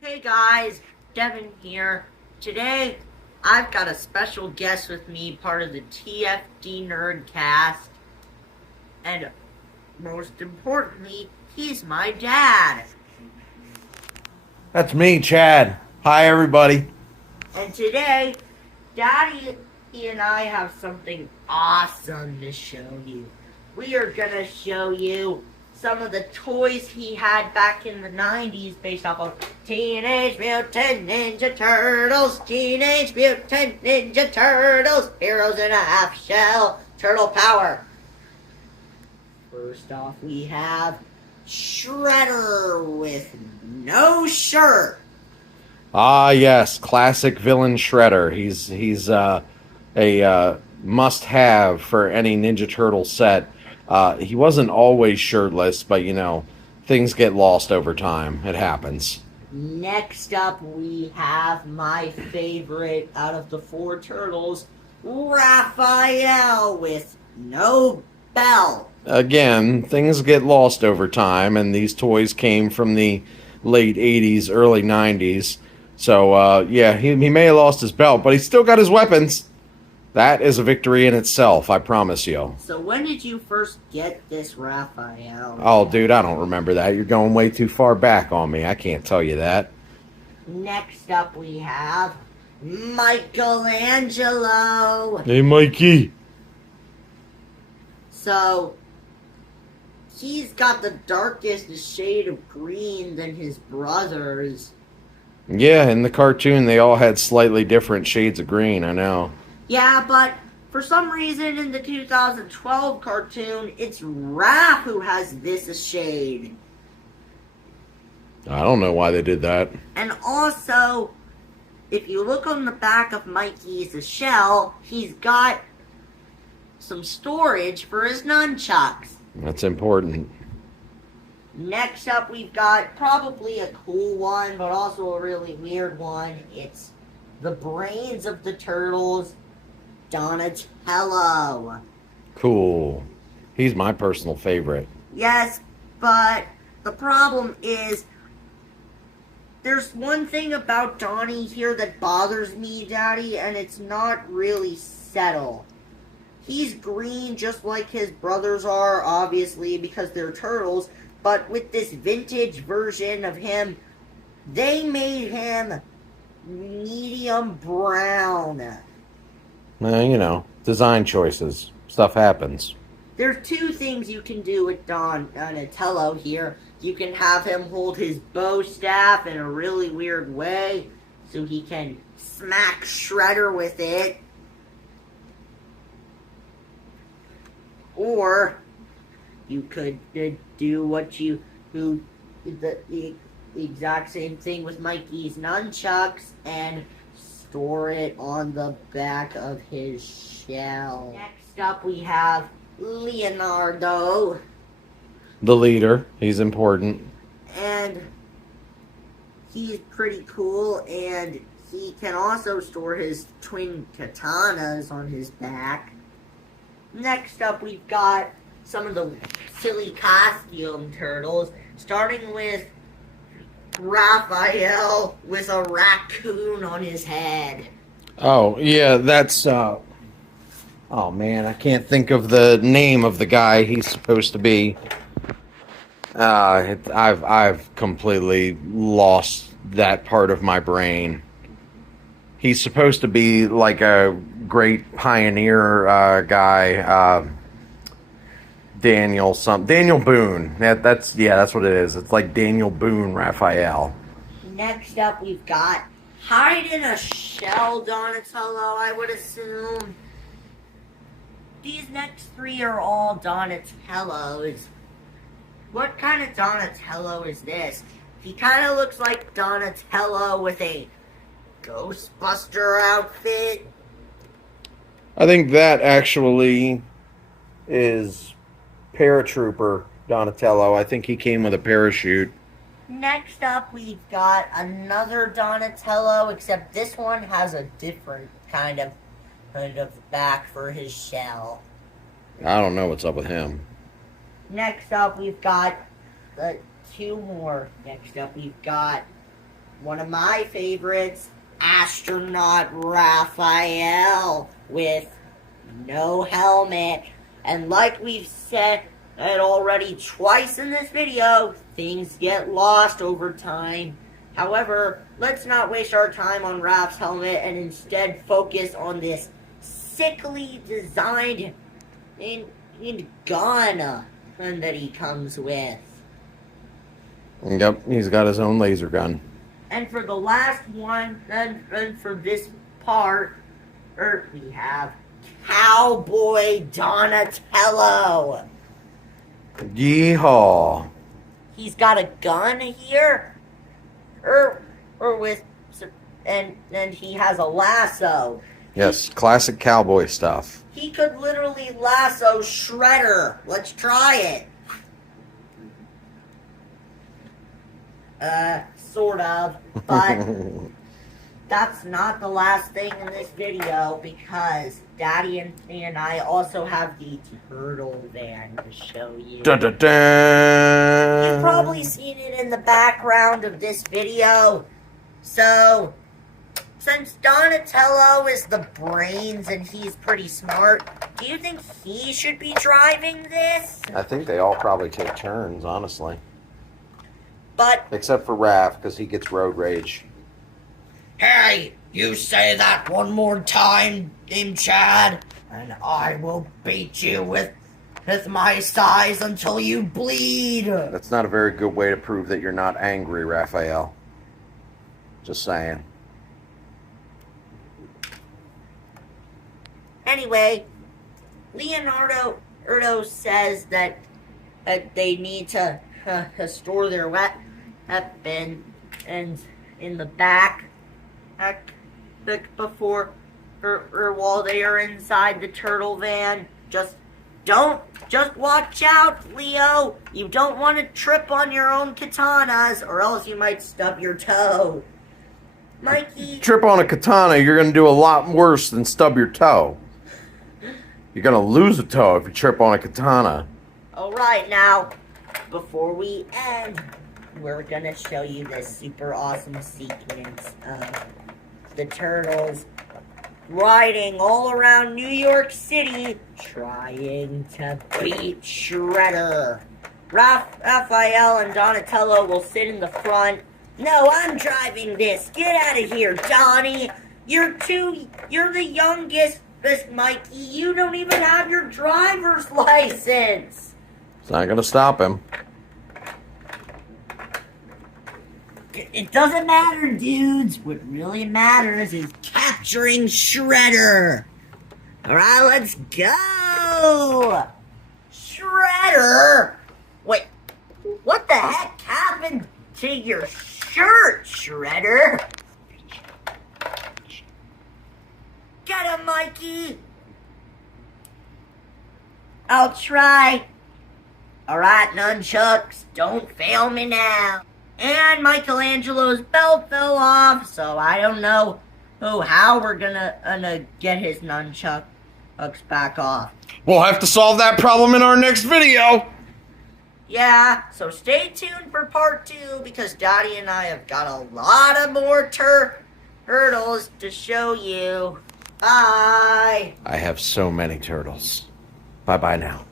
Hey guys, Devin here. Today, I've got a special guest with me, part of the TFD Nerdcast, and most importantly, he's my dad. That's me, Chad. Hi, everybody. And today, Daddy, he and I have something awesome to show you. We are gonna show you some of the toys he had back in the 90s based off of Teenage Mutant Ninja Turtles, Teenage Mutant Ninja Turtles, Heroes in a Half Shell, Turtle Power. First off, we have Shredder with no shirt. Ah, yes, classic villain Shredder. He's a must-have for any Ninja Turtle set. He wasn't always shirtless, but things get lost over time. It happens. Next up, we have my favorite out of the four turtles, Raphael with no belt. Again, things get lost over time, and these toys came from the late '80s, early '90s. So yeah, he may have lost his belt, but he's still got his weapons. That is a victory in itself, I promise you. So when did you first get this Raphael? Oh, dude, I don't remember that. You're going way too far back on me. I can't tell you that. Next up, we have Michelangelo. Hey, Mikey. So he's got the darkest shade of green than his brothers. Yeah, in the cartoon, they all had slightly different shades of green, I know. Yeah, but for some reason in the 2012 cartoon, it's Raph who has this shade. I don't know why they did that. And also, if you look on the back of Mikey's shell, he's got some storage for his nunchucks. That's important. Next up, we've got probably a cool one, but also a really weird one. It's the brains of the turtles, Donatello. Cool. He's my personal favorite. Yes, but the problem is there's one thing about Donnie here that bothers me, Daddy, and it's not really settled. He's green just like his brothers are, obviously, because they're turtles, but with this vintage version of him, they made him medium brown. Well, design choices. Stuff happens. There's two things you can do with Donatello here. You can have him hold his bow staff in a really weird way, so he can smack Shredder with it. Or you could do the exact same thing with Mikey's nunchucks and store it on the back of his shell. Next up, we have Leonardo. The leader. He's important. And he's pretty cool, and he can also store his twin katanas on his back. Next up, we've got some of the silly costume turtles, starting with Raphael with a raccoon on his head. Oh, yeah, that's, oh man, I can't think of the name of the guy he's supposed to be. I've completely lost that part of my brain. He's supposed to be like a great pioneer guy, Daniel Boone. That's what it is. It's like Daniel Boone Raphael. Next up, we've got Hide in a Shell Donatello, I would assume. These next three are all Donatellos. What kind of Donatello is this? He kind of looks like Donatello with a Ghostbuster outfit. I think that actually is Paratrooper Donatello. I think he came with a parachute. Next up, we've got another Donatello, except this one has a different kind of back for his shell. I don't know what's up with him. Next up, we've got two more. Next up, we've got one of my favorites, Astronaut Raphael with no helmet. And like we've said already twice in this video, things get lost over time. However, let's not waste our time on Raph's helmet and instead focus on this sickly designed gun that he comes with. Yep, he's got his own laser gun. And for the last one, and for this part, we have Cowboy Donatello. Yeehaw. He's got a gun here, and he has a lasso. Yes, classic cowboy stuff. He could literally lasso Shredder. Let's try it. Sort of, but that's not the last thing in this video because Daddy and I also have the turtle van to show you. Dun, dun, dun. You've probably seen it in the background of this video. So, since Donatello is the brains and he's pretty smart, do you think he should be driving this? I think they all probably take turns, honestly. But except for Raph, because he gets road rage. Hey, you say that one more time, Chad, and I will beat you with my size until you bleed. That's not a very good way to prove that you're not angry, Raphael. Just saying. Anyway, Leonardo says that they need to store their weapon and in the back before or while they are inside the turtle van. Just watch out, Leo. You don't want to trip on your own katanas or else you might stub your toe. Mikey, Trip on a katana, you're going to do a lot worse than stub your toe. You're going to lose a toe if you trip on a katana. Alright, now, before we end, we're gonna show you this super awesome sequence of the turtles riding all around New York City trying to beat Shredder. Raphael and Donatello will sit in the front. No, I'm driving this. Get out of here, Donnie. You're the youngest, Mikey. You don't even have your driver's license. It's not going to stop him. It doesn't matter, dudes. What really matters is capturing Shredder. Alright, let's go! Shredder? Wait, what the heck happened to your shirt, Shredder? Get him, Mikey! I'll try. Alright, nunchucks, don't fail me now. And Michelangelo's belt fell off, so I don't know how we're gonna get his nunchucks back off. We'll have to solve that problem in our next video. Yeah, so stay tuned for part 2 because Daddy and I have got a lot of more turtles to show you. Bye. I have so many turtles. Bye-bye now.